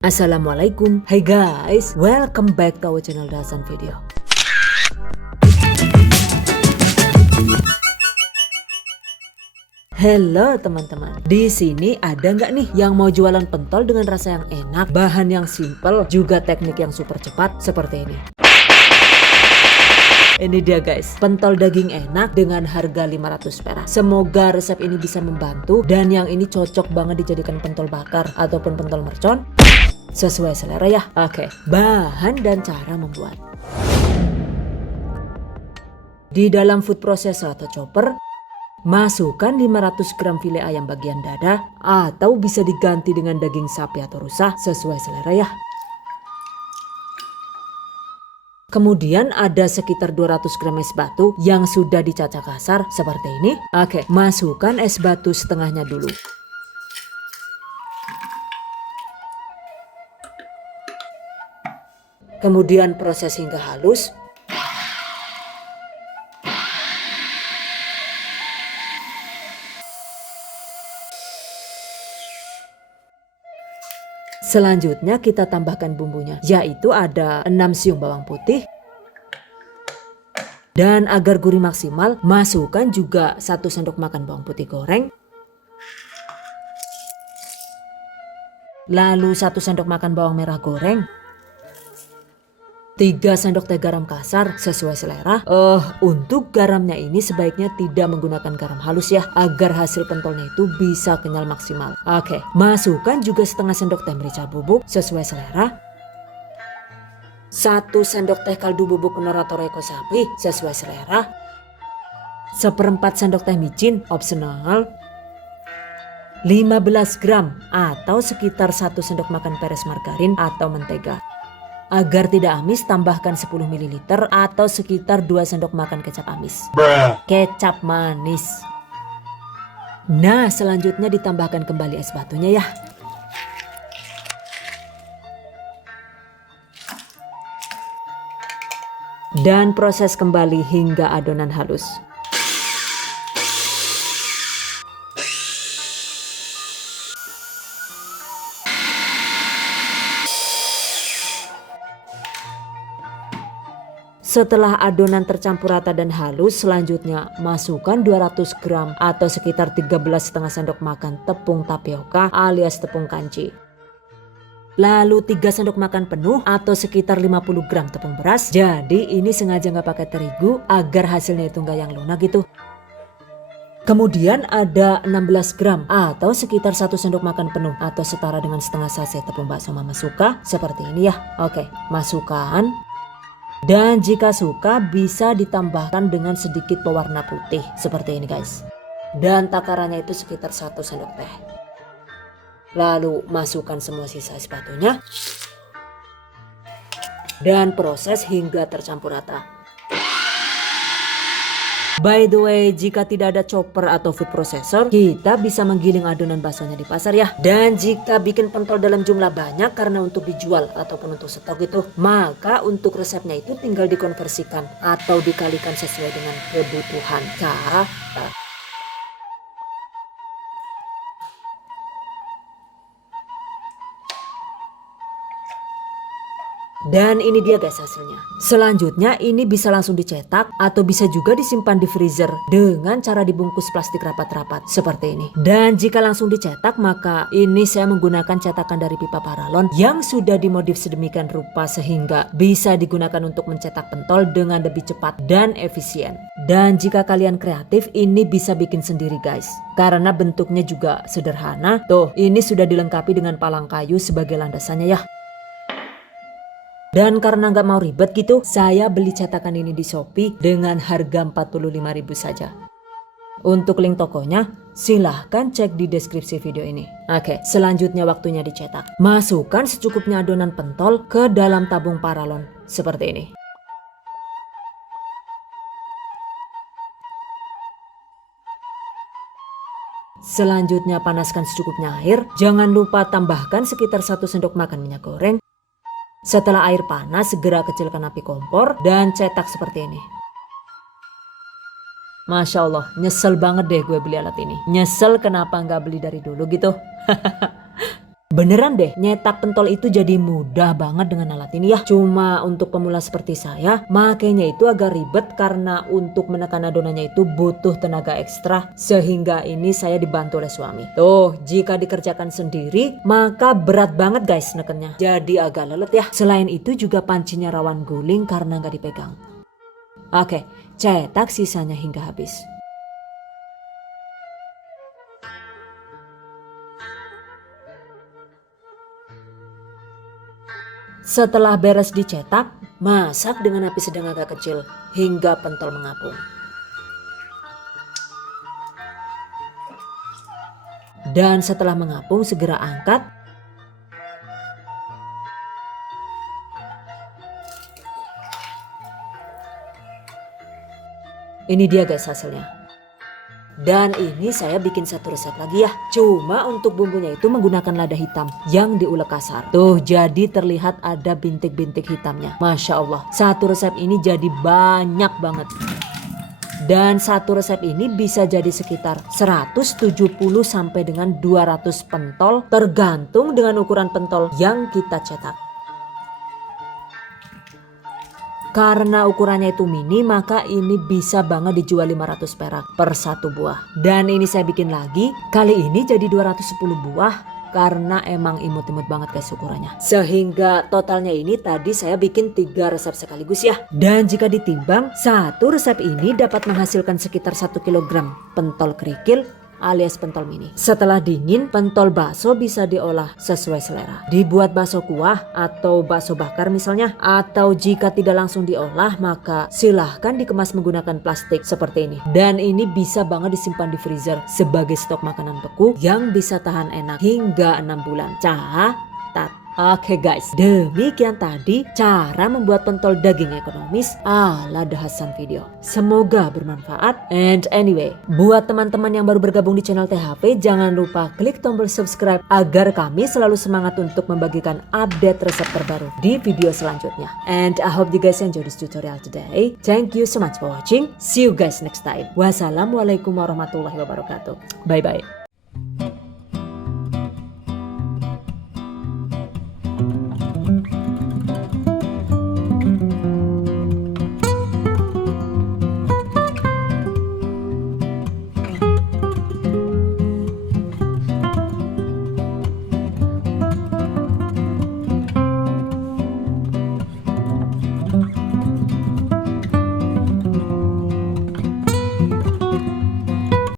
Assalamualaikum. Hey guys, welcome back to our channel Dasan Video. Halo teman-teman, di sini ada nggak nih yang mau jualan pentol dengan rasa yang enak, bahan yang simple, juga teknik yang super cepat seperti ini? Ini dia guys, pentol daging enak dengan harga 500 perak. Semoga resep ini bisa membantu dan yang ini cocok banget dijadikan pentol bakar ataupun pentol mercon. Sesuai selera ya. Oke, bahan dan cara membuat. Di dalam food processor atau chopper, masukkan 500 gram file ayam bagian dada atau bisa diganti dengan daging sapi atau rusa sesuai selera ya. Kemudian ada sekitar 200 gram es batu yang sudah dicacah kasar seperti ini. Oke, masukkan es batu setengahnya dulu. Kemudian proses hingga halus. Selanjutnya kita tambahkan bumbunya, yaitu ada 6 siung bawang putih. Dan agar gurih maksimal, masukkan juga 1 sendok makan bawang putih goreng. Lalu 1 sendok makan bawang merah goreng. 3 sendok teh garam kasar sesuai selera. Untuk garamnya ini sebaiknya tidak menggunakan garam halus ya, agar hasil pentolnya itu bisa kenyal maksimal. Oke, masukkan juga setengah sendok teh merica bubuk sesuai selera. 1 sendok teh kaldu bubuk Knorr atau Royco sapi sesuai selera. 1/4 sendok teh micin opsional. 15 gram atau sekitar 1 sendok makan peres margarin atau mentega. Agar tidak amis, tambahkan 10 ml atau sekitar 2 sendok makan kecap amis. Kecap manis. Nah, selanjutnya ditambahkan kembali es batunya ya. Dan proses kembali hingga adonan halus. Setelah adonan tercampur rata dan halus, selanjutnya masukkan 200 gram atau sekitar 13,5 sendok makan tepung tapioka alias tepung kanji. Lalu 3 sendok makan penuh atau sekitar 50 gram tepung beras. Jadi ini sengaja nggak pakai terigu agar hasilnya itu nggak yang lunak gitu. Kemudian ada 16 gram atau sekitar 1 sendok makan penuh atau setara dengan setengah sachet tepung bakso mama suka seperti ini ya. Oke, masukkan. Dan jika suka bisa ditambahkan dengan sedikit pewarna putih seperti ini guys. Dan takarannya itu sekitar 1 sendok teh. Lalu masukkan semua sisa es batunya. Dan proses hingga tercampur rata. By the way, jika tidak ada chopper atau food processor, kita bisa menggiling adonan baksonya di pasar ya. Dan jika bikin pentol dalam jumlah banyak karena untuk dijual ataupun untuk stok itu, maka untuk resepnya itu tinggal dikonversikan atau dikalikan sesuai dengan kebutuhan. Dan ini dia guys hasilnya. Selanjutnya ini bisa langsung dicetak atau bisa juga disimpan di freezer dengan cara dibungkus plastik rapat-rapat seperti ini. Dan jika langsung dicetak maka ini saya menggunakan cetakan dari pipa paralon yang sudah dimodif sedemikian rupa sehingga bisa digunakan untuk mencetak pentol dengan lebih cepat dan efisien. Dan jika kalian kreatif ini bisa bikin sendiri guys. Karena bentuknya juga sederhana. Tuh ini sudah dilengkapi dengan palang kayu sebagai landasannya ya. Dan karena nggak mau ribet gitu, saya beli cetakan ini di Shopee dengan harga 45.000 saja. Untuk link tokonya, silahkan cek di deskripsi video ini. Oke, selanjutnya waktunya dicetak. Masukkan secukupnya adonan pentol ke dalam tabung paralon seperti ini. Selanjutnya panaskan secukupnya air. Jangan lupa tambahkan sekitar 1 sendok makan minyak goreng. Setelah air panas, segera kecilkan api kompor dan cetak seperti ini. Masya Allah, nyesel banget deh gue beli alat ini. Nyesel kenapa nggak beli dari dulu gitu. Beneran deh, nyetak pentol itu jadi mudah banget dengan alat ini ya. Cuma untuk pemula seperti saya, makanya itu agak ribet karena untuk menekan adonannya itu butuh tenaga ekstra. Sehingga ini saya dibantu oleh suami. Tuh, jika dikerjakan sendiri, maka berat banget guys nekennya. Jadi agak lelet ya. Selain itu juga pancinya rawan guling karena nggak dipegang. Oke, cetak sisanya hingga habis. Setelah beres dicetak, masak dengan api sedang agak kecil hingga pentol mengapung. Dan setelah mengapung segera angkat. Ini dia guys hasilnya. Dan ini saya bikin satu resep lagi ya. Cuma untuk bumbunya itu menggunakan lada hitam yang diulek kasar. Tuh jadi terlihat ada bintik-bintik hitamnya. Masya Allah. Satu resep ini jadi banyak banget. Dan satu resep ini bisa jadi sekitar 170 sampai dengan 200 pentol. Tergantung dengan ukuran pentol yang kita cetak. Karena ukurannya itu mini, maka ini bisa banget dijual 500 perak per satu buah. Dan ini saya bikin lagi, kali ini jadi 210 buah karena emang imut-imut banget guys ukurannya. Sehingga totalnya ini tadi saya bikin 3 resep sekaligus ya. Dan jika ditimbang, satu resep ini dapat menghasilkan sekitar 1 kg pentol kerikil alias pentol mini. Setelah dingin, pentol bakso bisa diolah sesuai selera. Dibuat bakso kuah atau bakso bakar misalnya. Atau jika tidak langsung diolah, maka silahkan dikemas menggunakan plastik seperti ini. Dan ini bisa banget disimpan di freezer sebagai stok makanan beku yang bisa tahan enak hingga 6 bulan. Catat. Oke guys, demikian tadi cara membuat pentol daging ekonomis ala The Hasan Video. Semoga bermanfaat. And anyway, buat teman-teman yang baru bergabung di channel THP, jangan lupa klik tombol subscribe agar kami selalu semangat untuk membagikan update resep terbaru di video selanjutnya. And I hope you guys enjoy this tutorial today. Thank you so much for watching. See you guys next time. Wassalamualaikum warahmatullahi wabarakatuh. Bye bye.